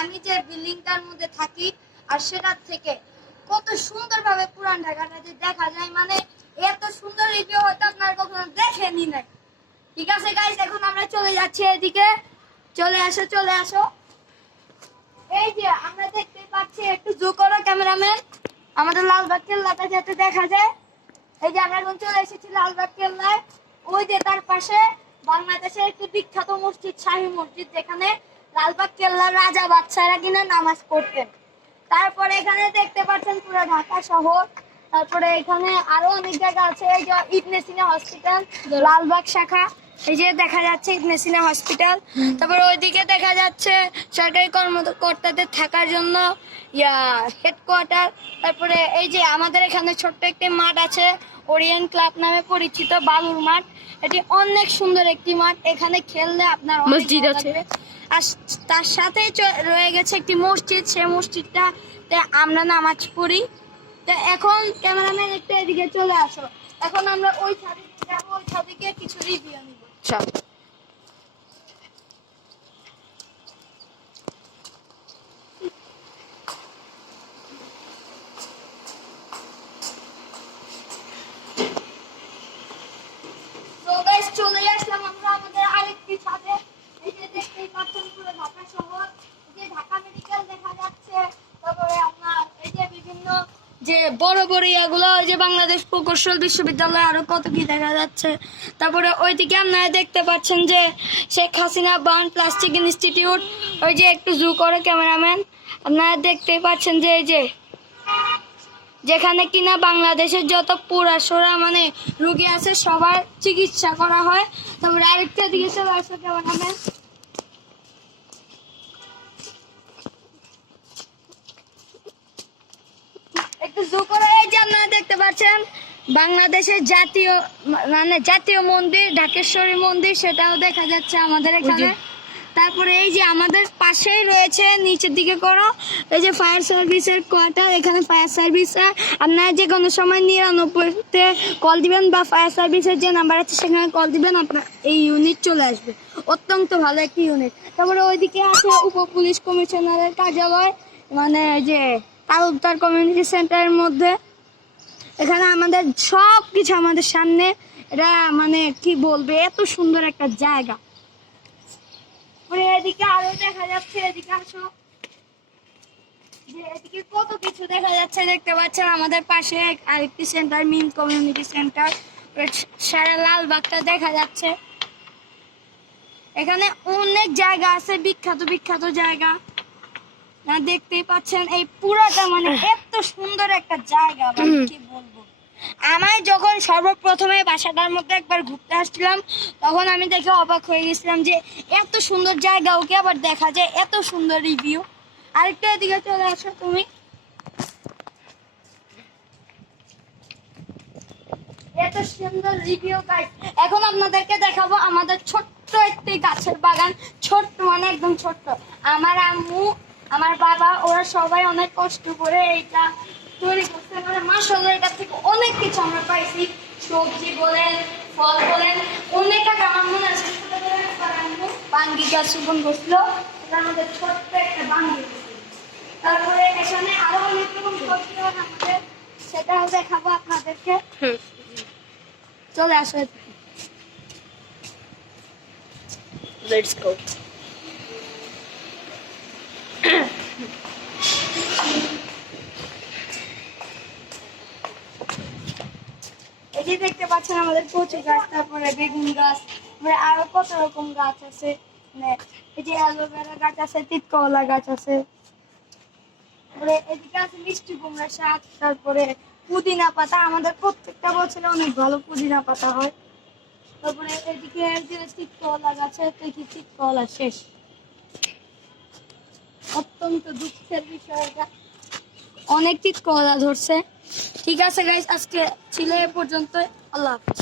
আমি যে বিল্ডিংটার মধ্যে থাকি আর সেটার থেকে কত সুন্দরভাবে পুরান ঢাকাটা যে দেখা যায়, মানে এত সুন্দর রিভিউ হয়তো আপনারা কখনো দেখেনি নাই। ঠিক আছে গাইস, এখন আমরা চলে যাচ্ছি এদিকে। চলে আসো। এই যে আমরা দেখতে পাচ্ছি, একটু জুম করো ক্যামেরাম্যান, আমাদের লালবাগ কেল্লাটা যাতে দেখা যায়। এই যে আমরা এখন চলে এসেছি লালবাগ কেল্লায়। ওই যে তার পাশে বাংলাদেশের একটি বিখ্যাত মসজিদ, শাহী মসজিদ, যেখানে লালবাগ কেল্লার রাজা বাদশারা কিনা নামাজ পড়তেন। তারপরে এখানে দেখতে পাচ্ছেন পুরো ঢাকা শহর। তারপরে এখানে আরো অনেক জায়গা আছে, এই যে ইবনে সিনা হসপিটাল লালবাগ শাখা, এই যে দেখা যাচ্ছে ইবনে সিনা হসপিটাল। তারপরে ওইদিকে দেখা যাচ্ছে সরকারি কর্মকর্তাদের থাকার জন্য হেডকোয়ার্টার। তারপরে এই যে আমাদের এখানে ছোট্ট একটি মাঠ আছে, ওরিয়েন্ট ক্লাব নামে পরিচিত, বালুর মাঠ। এটি অনেক সুন্দর একটি মাঠ, এখানে খেললে আপনার মসজিদ আছে। আর তার সাথে রয়ে গেছে একটি মসজিদ, সেই মসজিদটাতে আমরা নামাজ পড়ি। তো এখন ক্যামেরাম্যান একটু এদিকে চলে আসো, এখন আমরা ওই ছাদিকে যাবো, ওই ছাদিকে কিছু রিভিউ নিব। চলে আসলাম আমরা আমাদের আরেকটি ছাদে। এই যে দেখতেই পাচ্ছেন পুরো ঢাকা শহর, যে ঢাকা মেডিকেল দেখা যাচ্ছে। তারপরে আপনার এই যে বিভিন্ন যে বড় বড় ইয়াগুলো, ওই যে বাংলাদেশ প্রকৌশল বিশ্ববিদ্যালয়, আরো কত কি দেখা যাচ্ছে। তারপরে ওইদিকে আপনারা দেখতে পাচ্ছেন যে Sheikh Hasina burn plastic institute. ওই যে একটু জু করে ক্যামেরাম্যান, আপনারা দেখতেই পাচ্ছেন যে এই যে যেখানে কিনা বাংলাদেশের যত পুরাসোরা মানে রোগী আছে সবার চিকিৎসা করা হয়। তারপরে আরেকটা দিকে চলে আসো ক্যামেরাম্যান, একটু জুম করে। এই যে আপনারা দেখতে পাচ্ছেন বাংলাদেশের জাতীয় মন্দির, ঢাকেশ্বরী মন্দির, সেটাও দেখা যাচ্ছে আমাদের এখানে। তারপরে এই যে আমাদের পাশেই রয়েছে, নিচের দিকে করো, এই যে ফায়ার সার্ভিসের কোয়ার্টার। এখানে ফায়ার সার্ভিস আপনারা যে কোনো সময় 99-তে কল দিবেন, বা ফায়ার সার্ভিসের যে নাম্বার আছে সেখানে কল দিবেন, আপনার এই ইউনিট চলে আসবে। অত্যন্ত ভালো একটি ইউনিট। তারপরে ওইদিকে আছে উপ পুলিশ কমিশনারের কার্যালয়, মানে যে তালুকদার কমিউনিটি সেন্টারের মধ্যে। এখানে আমাদের সব কিছু আমাদের সামনে, এটা মানে কি বলবে, এত সুন্দর একটা জায়গা। এদিকে আরো দেখা যাচ্ছে, এদিকে আসো, যে এদিকে কত কিছু দেখা যাচ্ছে। দেখতে পাচ্ছেন আমাদের পাশে আরেকটি সেন্টার, মিন কমিউনিটি সেন্টার, সারা লালবাগটা দেখা যাচ্ছে। এখানে অনেক জায়গা আছে, বিখ্যাত জায়গা দেখতেই পাচ্ছেন। এই পুরাটা মানে এত সুন্দর একটা জায়গা, মানে কি বলবো। আমি যখন সর্বপ্রথমে বাসাটার মধ্যে একবার ঘুরতে আসছিলাম, তখন আমি দেখে অবাক হয়ে গেছিলাম যে এত সুন্দর জায়গা, ওকে আবার দেখা যায়, এত সুন্দর রিভিউ। আরেকটা এদিকে চলে আসো তুমি, এত সুন্দর রিভিউ গাইস। এখন আপনাদেরকে দেখাবো আমাদের ছোট্ট একটি গাছের বাগান, ছোট্ট মানে একদম ছোট্ট। আমার আম্মু, আমার বাবা, ওরা সবাই অনেক কষ্ট করে এইটা তৈরি করতে পারে। মাশাআল্লাহ, এটা থেকে অনেক কিছু আমরা পাইছি, সবজি বলেন, ফল বলেন, অনেক টাকা। আমার মনে আছে বাঙ্গি গাছ রোপণ করছিল, এটা আমাদের ছোট্ট একটা বাঙ্গি। তারপরে এখানে আরো অনেক রকম সবজি আমাদের, সেটাও দেখাবো আপনাদেরকে। চলে আসো, লেটস গো। এই যে দেখতে পাচ্ছেন আমাদের কচু গাছ, তারপরে বেগুন গাছ, আরো কত রকম গাছ আছে। এই যে অ্যালোভেরা গাছ আছে, তিতকলা গাছ আছে, এদিকে আছে মিষ্টি কুমড়া শাক, তারপরে পুদিনা পাতা। আমাদের প্রত্যেকটা বছরে অনেক ভালো পুদিনা পাতা হয়। তারপরে এদিকে তিতকলা গাছে দেখি তিতকলা শেষ, অত্যন্ত দুঃখের বিষয় এটা, অনেক তিতকলা ধরছে। ঠিক আছে গাইস, আজকে ছিল এ পর্যন্ত। আল্লাহ হাফেজ।